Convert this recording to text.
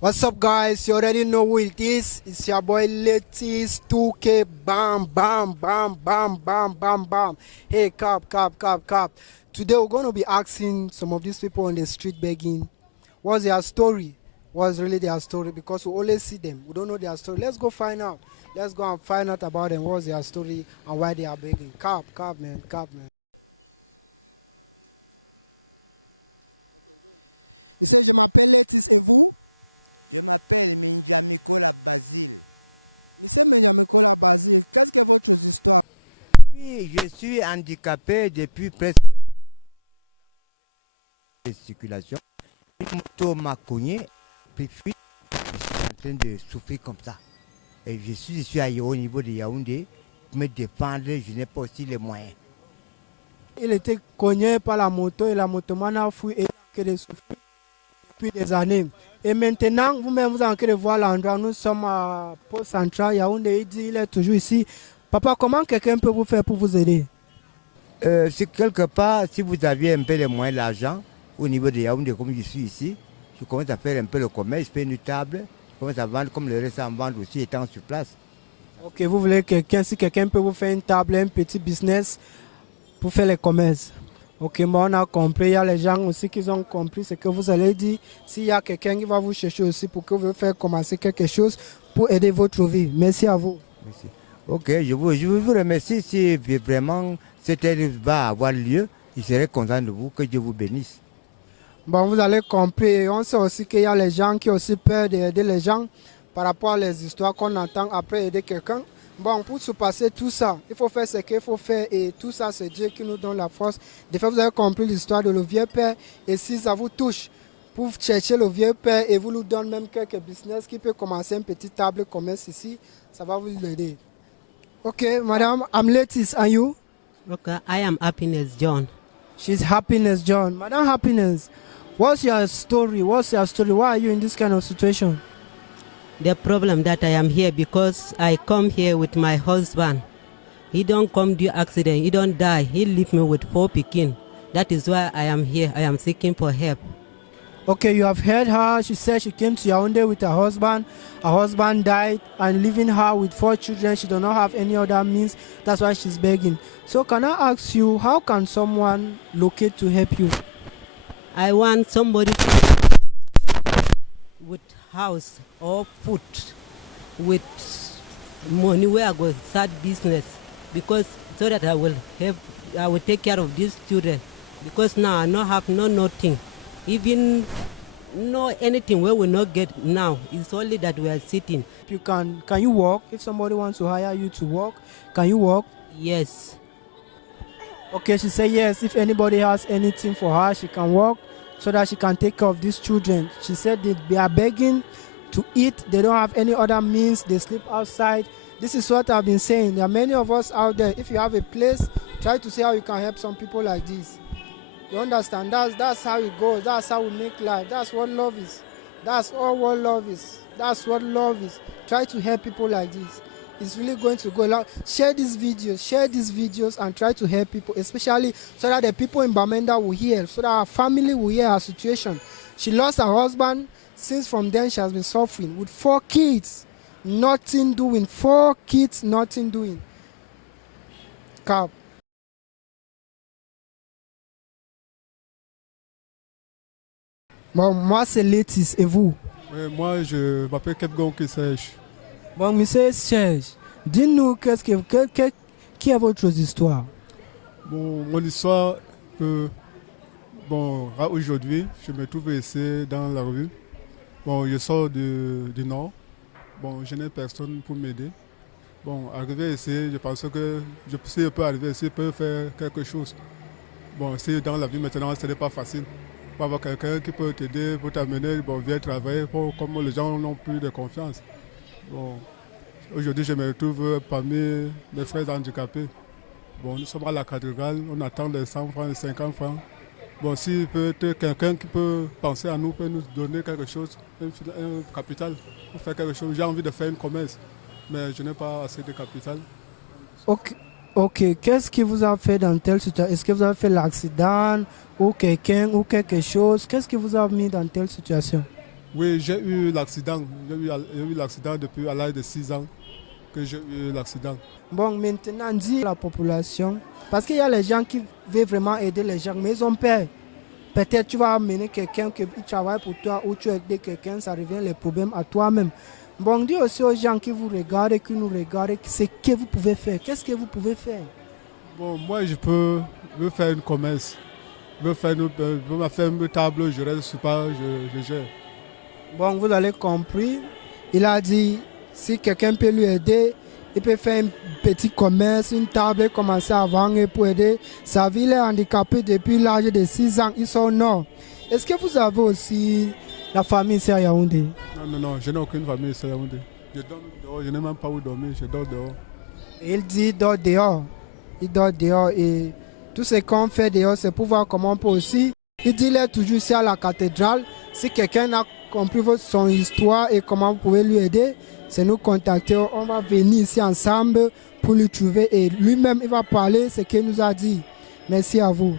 What's up, guys? You already know who it is. It's your boy Letis 2K. Bam, bam, bam, bam, bam, bam, bam. Hey, Cap. Today we're going to be asking some of these people on the street begging, what's their story? What's really their story? Because we always see them. We don't know their story. Let's go find out. Let's go and find out about them. What's their story and why they are begging. Cap, man. Oui, je suis handicapé depuis presque de circulation. Une moto m'a cogné, puis fuite. Je suis en train de souffrir comme ça. Et je suis ici au niveau de Yaoundé pour me défendre, je n'ai pas aussi les moyens. Il était cogné par la moto et la motoman a fui et que de souffrir depuis des années. Et maintenant, vous-même, vous avez de voir l'endroit. Nous sommes à Pôle Central, Yaoundé, il est toujours ici. Papa, comment quelqu'un peut vous faire pour vous aider? Si quelque part, si vous aviez un peu les moyens d'argent, au niveau de Yaoundé, comme je suis ici, je commence à faire un peu le commerce, je fais une table, je commence à vendre comme le reste en vendre aussi étant sur place. Ok, vous voulez quelqu'un, si quelqu'un peut vous faire une table, un petit business pour faire les commerces. Ok, moi on a compris, il y a les gens aussi qui ont compris ce que vous allez dire. S'il y a quelqu'un qui va vous chercher aussi pour que vous fassiez commencer quelque chose pour aider votre vie. Merci à vous. Merci. Ok, je vous remercie. Si vraiment cette aide va avoir lieu, je serai content de vous, que Dieu vous bénisse. Bon, vous allez comprendre. On sait aussi qu'il y a les gens qui ont aussi peur d'aider les gens par rapport à les histoires qu'on entend après aider quelqu'un. Bon, pour se passer tout ça, il faut faire ce qu'il faut faire et tout ça, c'est Dieu qui nous donne la force. Des fois, vous avez compris l'histoire de le vieux père et si ça vous touche, pour chercher le vieux père et vous nous donne même quelques business qui peut commencer une petite table commerce ici, ça va vous aider. Ok, madame, I'm Letis, and you? Okay, I am Happiness John. She's Happiness John. Madam Happiness, what's your story? Why are you in this kind of situation? The problem that I am here because I come here with my husband. He don't come due accident. He don't die. He leave me with 4 pikin. That is why I am here. I am seeking for help. Okay, you have heard her. She said she came to Yaoundé with her husband. Her husband died and leaving her with 4 children. She does not have any other means. That's why she's begging. So can I ask you, how can someone locate to help you? I want somebody with house or food, with money where I go start business, because so that I will take care of these children. Because now I not have nothing. Even no anything where we not get now. It's only that we are sitting. Can you walk? If somebody wants to hire you to walk, can you walk? Yes. Okay, she said yes. If anybody has anything for her, she can walk so that she can take care of these children. She said they are begging to eat. They don't have any other means. They sleep outside. This is what I've been saying. There are many of us out there. If you have a place, try to see how you can help some people like this. You understand? That's how it goes. That's how we make life. That's what love is. That's all what love is. That's what love is. Try to help people like this. It's really going to go loud. Share these videos and try to help people, especially so that the people in Bamenda will hear, so that our family will hear her situation. She lost her husband. Since from then she has been suffering with 4 kids. Nothing doing. 4 kids, nothing doing. Cap. Bon, moi c'est Letis et vous? Moi, je m'appelle Kepgon Kesej. Bon, monsieur Serge, dis-nous qui est votre histoire? Bon, mon histoire, aujourd'hui, je me trouve ici dans la rue. Bon, je sors du nord. Bon, je n'ai personne pour m'aider. Bon, arrivé ici, je pense que si je peux arriver ici, je peux faire quelque chose. Bon, si dans la vie maintenant, ce n'est pas facile. Pour avoir quelqu'un qui peut t'aider, pour t'amener, bon, viens travailler, comme les gens n'ont plus de confiance. Bon, aujourd'hui, je me trouve parmi mes frères handicapés. Bon, nous sommes à la cathédrale, on attend les 100 francs, les 50 francs. Bon, si peut-être quelqu'un qui peut penser à nous, peut nous donner quelque chose, un capital, pour faire quelque chose. J'ai envie de faire une commerce, mais je n'ai pas assez de capital. Ok. Qu'est-ce qui vous a fait dans telle situation? Est-ce que vous avez fait l'accident ou quelqu'un ou quelque chose? Qu'est-ce qui vous a mis dans telle situation? Oui, j'ai eu l'accident. J'ai eu l'accident depuis à l'âge de 6 ans que j'ai eu l'accident. Bon, maintenant, dis à la population, parce qu'il y a les gens qui veulent vraiment aider les gens, mais ils ont peur. Peut-être tu vas amener quelqu'un qui travaille pour toi ou tu aides quelqu'un, ça revient les problèmes à toi-même. Bon, dis aussi aux gens qui vous regardent, qui nous regardent, c'est ce que vous pouvez faire. Qu'est-ce que vous pouvez faire? Bon, moi, je peux me faire une commerce. Me faire une table, je reste pas, je gère. Bon, vous avez compris. Il a dit, si quelqu'un peut lui aider, il peut faire un petit commerce, une table, commencer à vendre pour aider. Sa vie, il est handicapé depuis l'âge de 6 ans. Ils sont nord. Est-ce que vous avez aussi la famille ici à Yaoundé? Non, je n'ai aucune famille ici à Yaoundé. Je dors dehors, je n'ai même pas où dormir, je dors dehors. Et il dit, il dort dehors. Il dort dehors et tout ce qu'on fait dehors, c'est pour voir comment on peut aussi. Il dit, il est toujours ici à la cathédrale. Si quelqu'un a compris son histoire et comment vous pouvez lui aider, c'est nous contacter. On va venir ici ensemble pour lui trouver et lui-même, il va parler ce qu'il nous a dit. Merci à vous.